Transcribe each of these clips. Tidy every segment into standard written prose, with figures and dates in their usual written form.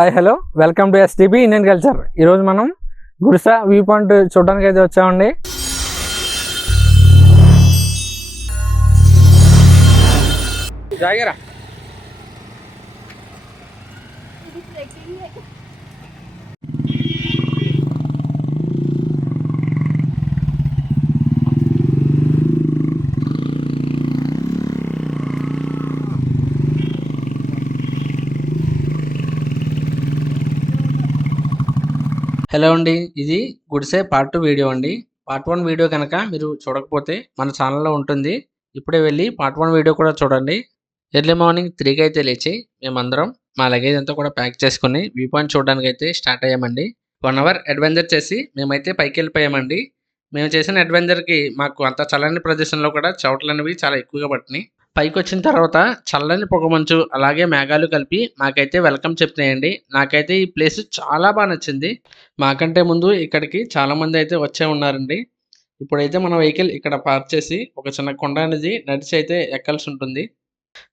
Hi hello welcome to STP Indian culture. ఈరోజు మనం Gudisa view point చూడడానికి అయితే వచ్చామండి. జాగరా హలో అండి, ఇది గుడిసే పార్ట్ 2 వీడియో అండి. పార్ట్ 1 వీడియో కనుక మీరు చూడకపోతే మన ఛానల్లో ఉంటుంది. ఇప్పుడే వెళ్ళి పార్ట్ 1 వీడియో కూడా చూడండి. ఎర్లీ మార్నింగ్ 3కి అయితే లేచి మేమందరం మా లగేజ్ అంతా కూడా ప్యాక్ చేసుకుని వ్యూ పాయింట్ చూడడానికి అయితే స్టార్ట్ అయ్యామండి. 1 అవర్ అడ్వెంచర్ చేసి మేమైతే పైకి వెళ్ళిపోయామండి. మేము చేసిన అడ్వెంచర్కి మాకు అంత చల్లని ప్రదేశంలో కూడా చెమటలు అనేవి చాలా ఎక్కువగా పట్టినాయి. పైకి వచ్చిన తర్వాత చల్లని పొగమంచు అలాగే మేఘాలు కలిపి మాకైతే వెల్కమ్ చెప్తున్నాయండి. నాకైతే ఈ ప్లేస్ చాలా బాగా నచ్చింది. మాకంటే ముందు ఇక్కడికి చాలామంది అయితే వచ్చే ఉన్నారండి. ఇప్పుడైతే మన వెహికల్ ఇక్కడ పార్క్ చేసి ఒక చిన్న కొండ అనేది నడిచి అయితే ఎక్కాల్సి ఉంటుంది.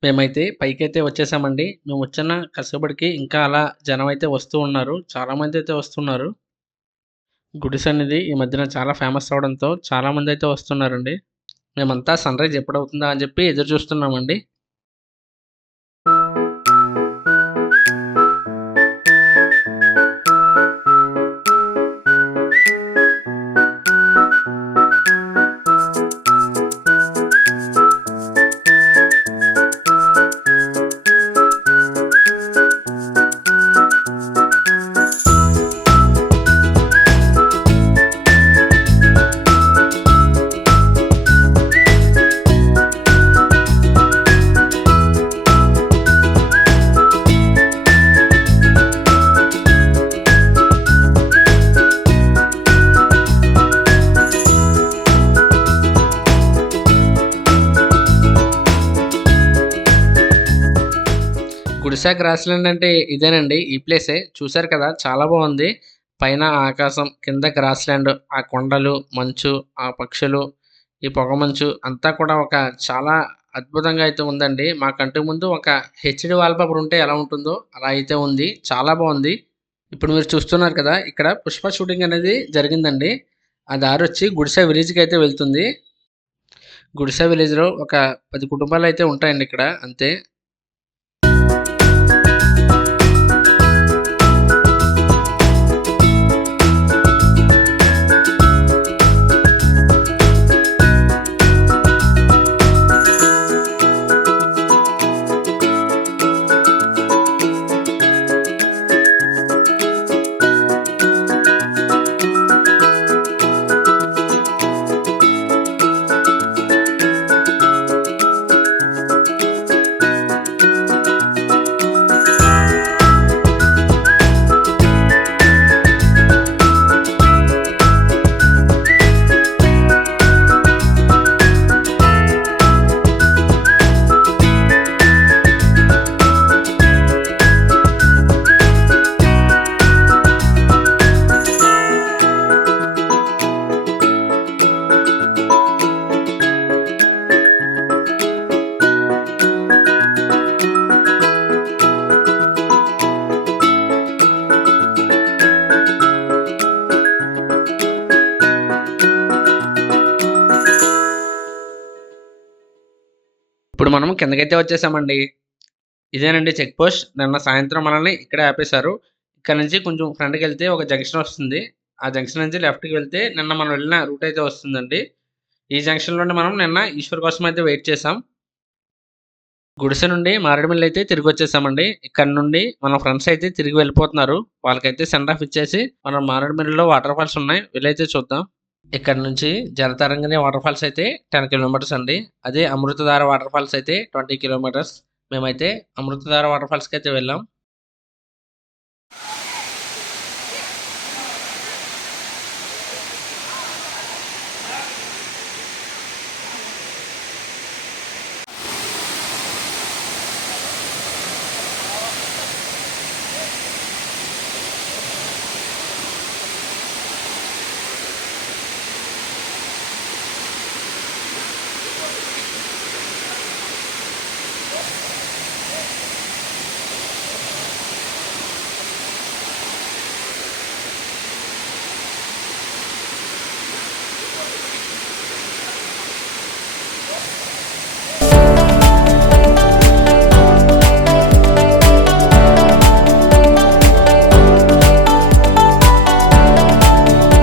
మేమైతే పైకైతే వచ్చేసామండి. మేము వచ్చిన కష్టపడికి ఇంకా అలా జనం అయితే వస్తూ ఉన్నారు. చాలామంది అయితే వస్తున్నారు. గుడిసె అనేది ఈ మధ్యన చాలా ఫేమస్ అవడంతో చాలామంది అయితే వస్తున్నారండి. మేమంతా సన్ రైజ్ ఎప్పుడవుతుందా అని చెప్పి ఎదురు చూస్తున్నామండి. గుడిసా గ్రాస్‌ల్యాండ్ అంటే ఇదేనండి. ఈ ప్లేసే. చూసారు కదా! చాలా బావుంది. పైన ఆకాశం, కింద గ్రాస్‌ల్యాండ్, ఆ కొండలు, మంచు, ఆ పక్షులు, ఈ పొగమంచు అంతా కూడా ఒక చాలా అద్భుతంగా అయితే ఉందండి. మా కంటి ముందు ఒక హెచ్‌డీ వాల్‌పేపర్ ఉంటే ఎలా ఉంటుందో అలా అయితే ఉంది. చాలా బావుంది. ఇప్పుడు మీరు చూస్తున్నారు కదా! ఇక్కడ పుష్ప షూటింగ్ అనేది జరిగిందండి. ఆ దారొచ్చి గుడిసా విలేజ్‌కి అయితే వెళ్తుంది. గుడిసా విలేజ్‌లో ఒక 10 కుటుంబాలైతే ఉంటాయండి ఇక్కడ అంతే. ఇప్పుడు మనం కిందకైతే వచ్చేసామండి. ఇదేనండి చెక్ పోస్ట్. నిన్న సాయంత్రం మనల్ని ఇక్కడే ఆపేశారు. ఇక్కడ నుంచి కొంచెం ఫ్రంట్‌కెళ్తే ఒక జంక్షన్ వస్తుంది. ఆ జంక్షన్ నుంచి లెఫ్ట్‌కి వెళ్తే నిన్న మనం వెళ్ళిన రూట్ అయితే వస్తుందండి. ఈ జంక్షన్‌లోనే మనం నిన్న ఈశ్వర్ కోసం అయితే వెయిట్ చేసాం. గుడిసె నుండి మారేడుమిల్లి అయితే తిరిగొచ్చేసామండి. ఇక్కడ నుండి మన ఫ్రెండ్స్ అయితే తిరిగి వెళ్ళిపోతున్నారు. వాళ్ళకైతే సెండ్ ఆఫ్ ఇచ్చేసి మనం మారేడుమిల్లిలో వాటర్ ఫాల్స్ ఉన్నాయి. వెళ్ళైతే చూద్దాం. ఇక్కడ నుంచి జలతరంగిణి వాటర్ ఫాల్స్ అయితే 10 కిలోమీటర్స్ అండి. అదే అమృతధార వాటర్ ఫాల్స్ అయితే 20 కిలోమీటర్స్. మేమైతే అమృతధార వాటర్ ఫాల్స్‌కి అయితే వెళ్ళాం.